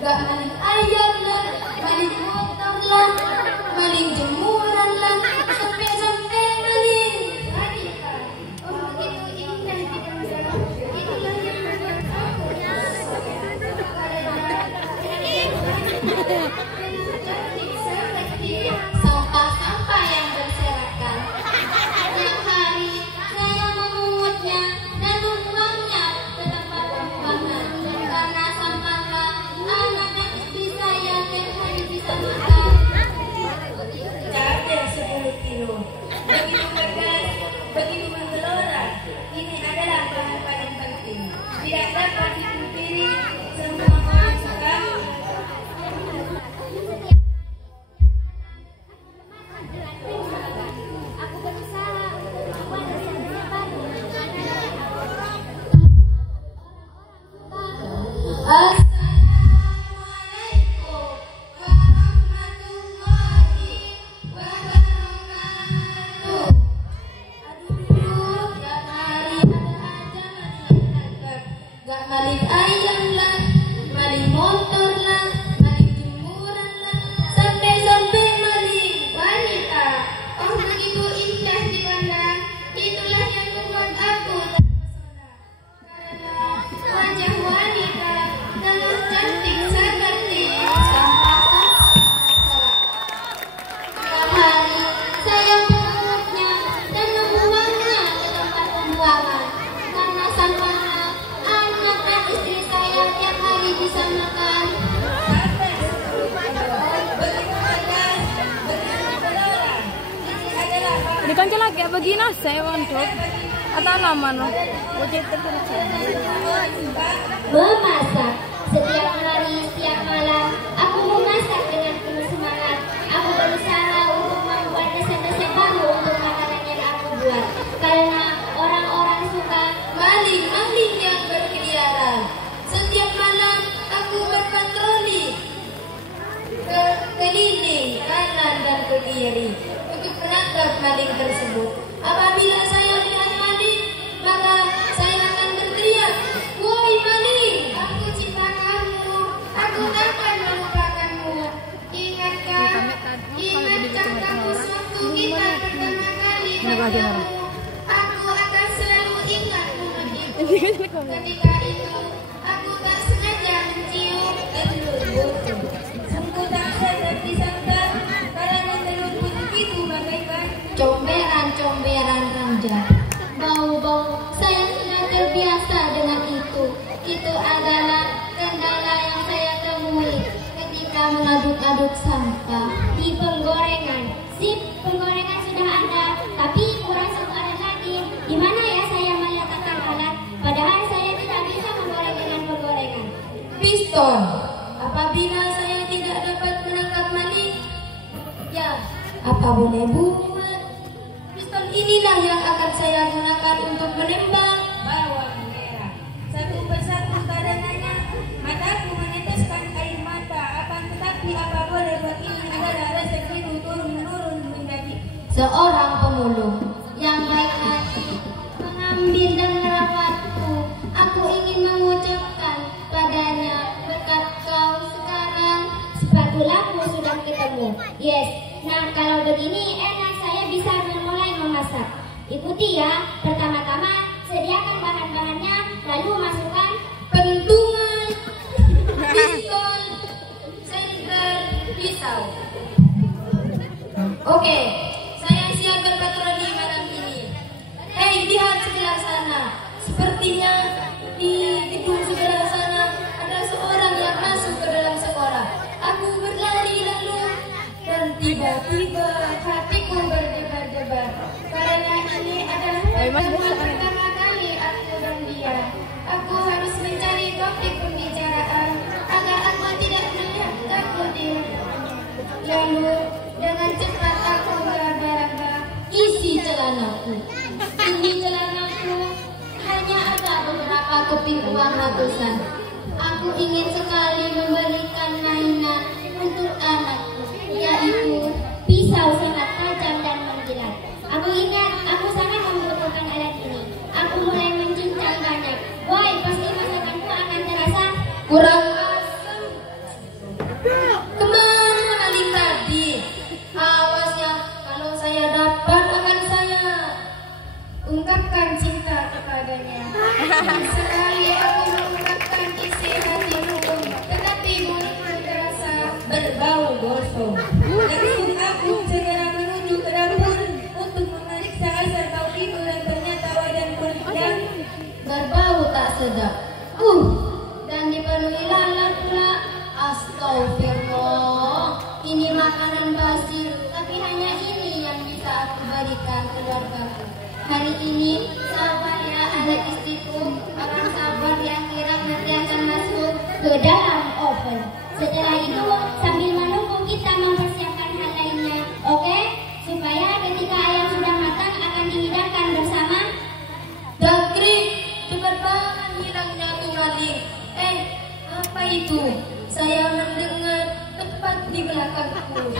Gak maling ayam lah, maling motor lah, maling jemuran lah, sampai maling wanita. Oh begitu indah tidak masalah. Itulah yang membuat aku sampah-sampah yang berserakan. Tiap hari saya memungutnya dan membuangnya ke tempat pembuangan. Karena sampahlah anak dan istri saya tiap hari bisa makan. Cabai 10 kilo, begitu pedas, begitu menggelora. Ini adalah bahan paling penting. Tidak dapat dipungkiri, semua orang suka. Aku berusaha untuk membuat resep baru. Assalamualaikum warahmatullahi wabarakatuh. Aduh, tiap hari ada aja maling tangkap. Gak maling ayam lah, maling motor lah, maling jemuran lah, sampai maling wanita. Oh begitu indah dipandang, itulah yang membuat aku terpesona. Karena wajah wanita dengan cantik seperti sampah-sampah. Tiap hari saya mengurutnya dan membuangnya ke tempat pembuangan. Karena sampahnya anak dan istri saya tiap hari bisa makan. Begitu pedas, begitu menggelora. Ini adalah Di kanca lagi begini saya untuk atau nama no. memasak. Setiap hari, setiap malam, aku memasak dengan penuh semangat. Aku berusaha untuk membuat resep-resep baru untuk makanan yang aku buat. Karena orang-orang suka maling-maling yang berkeliaran. Setiap malam, aku berpatroli keliling kanan dan ke kiri untuk menangkap maling tersebut. Apabila saya lihat maling, maka saya akan berteriak, "Woi maling, aku cinta kamu, aku takkan melupakanmu. Ingatkah kamu suatu kita pertama kali bertemu? Aku akan selalu ingat momen itu. Ketika itu, aku tak sengaja mencium telur. Sungguh tak sedap disangka, karena telur begitu bagaikan comberan-comberan ranja. Bau-bau, saya sudah terbiasa dengan itu. Itu adalah kendala yang saya temui ketika mengaduk-aduk sampah di penggorengan. Sip, penggorengan sudah ada, tapi kurang satu alat lagi. Di mana ya saya meletakkan alat? Padahal saya tidak bisa menggoreng dengan penggorengan. Piston. Apabila saya tidak dapat menangkap maling, ya, apa boleh buat? Piston inilah yang akan saya gunakan untuk menembak bawang merah. Satu persatu karenanya mataku meneteskan air mata. Akan tetapi apa boleh buat, ini adalah resep itu turun-menurun menjadi seorang pemulung yang baik hati, mengambil dan merawatku. Aku ingin mengucapkan padanya, berkat kau sekarang sepatulaku sudah ketemu. Yes, nah kalau begini enak, saya bisa memulai memasak. Ikuti ya, pertama-tama sediakan bahan-bahannya, lalu masukkan pentungan, pistol, senter, pisau. Oke, saya siap berpatroli malam ini. Hei, lihat sebelah sana. Sepertinya di gedung sebelah sana ada seorang yang masuk ke dalam sekolah. Aku berlari lalu dan tiba-tiba hatiku berdebar-debar. Karena ini adalah pertemuan pertama kali aku dan dia. Aku harus mencari topik keping uang ratusan. Aku ingin sekali memberikan mainan untuk anakku, yaitu pisau sangat tajam dan menjilat. Aku ingat aku sangat membutuhkan alat ini. Aku mulai mencincangkannya. Woi, pasti masakanku akan terasa kurang asam. Kemana maling tadi? Awas ya, kalau saya dapat akan saya ungkapkan cinta kepadanya. Sekali aku mengungkapkan isi hatiku, tetapi mulutku terasa berbau gosong. Langsung aku segera menuju ke dapur untuk memeriksa asal bau itu, dan ternyata wajahku dan berbau tak sedap. Dan dipenuhi lalat pula. Astagfirullah, ini makanan basi, tapi hanya ini yang bisa aku berikan keluargaku. Hari ini sabar ya anak istriku, orang sabar yang kira nanti akan masuk ke dalam oven. Setelah itu sambil menunggu kita mempersiapkan hal lainnya, oke? Supaya ketika ayam sudah matang akan dihidangkan bersama. Dakrik, cepat banget hilangnya tuh maling. Apa itu? Saya mendengar tepat di belakangku.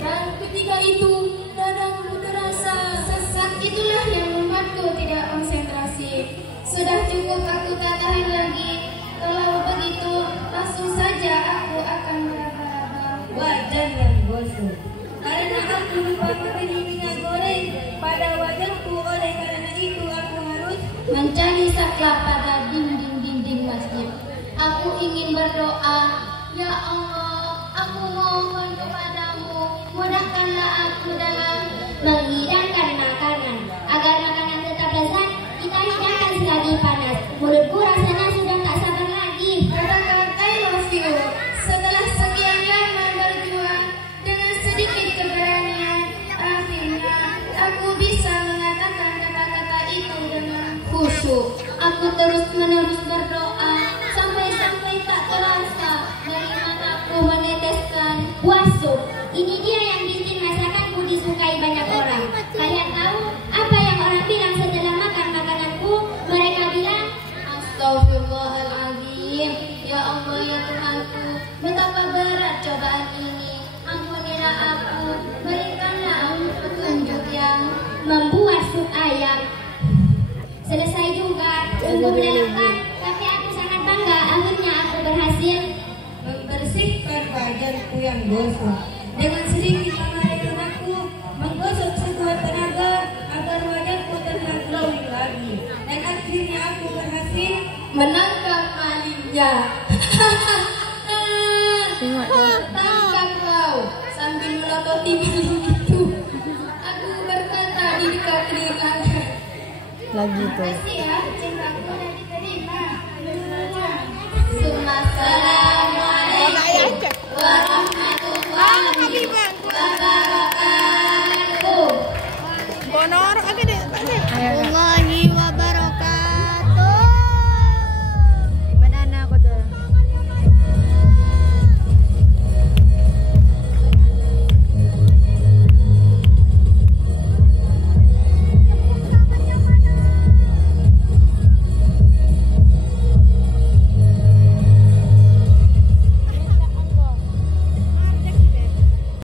Dan ketika itu dadaku terasa sesak. Itulah yang membuatku tidak konsentrasi. Sudah cukup, aku tak tahan lagi. Kalau begitu langsung saja aku akan meraba-raba wajan yang gosong. Karena aku lupa memberi minyak goreng pada wajahku, oleh karena itu aku harus mencari saklap pada dinding-dinding masjid. Aku ingin berdoa, ya Allah, aku mohon kepadamu, mudahkanlah aku dalam menghidangkan makanan, agar makanan tetap lezat. Kita hidangkan selagi panas. Mulutku rasanya sudah tak sabar lagi. Katakan I love you. Setelah sekian lama berjuang dengan sedikit keberanian, akhirnya aku bisa mengatakan kata-kata itu dengan khusyuk. Aku terus-menerus berdoa sampai tak terasa dari mataku meneteskan buah sup. Ini dia yang bikin masakanku disukai banyak orang. Kalian tahu apa yang orang bilang setelah makan makananku? Mereka bilang, Astagfirullahaladzim. Ya Allah, ya Tuhanku, betapa berat cobaan ini. Ampunilah aku, berikanlah aku petunjuk yang membuat sup ayam. Selesai juga, sungguh menyenangkan. Tapi aku sangat bangga, akhirnya aku berhasil membersihkan wajahku yang gosong. Dengan sedikit pengalaman aku menggosok sekuat tenaga agar wajahku terlihat glowing lagi. Dan akhirnya aku berhasil menangkap malingnya. Tangkap kau, sambil melototi maling itu. Aku berkata di dekat telinganya. Lagi tuh. Makasih ya.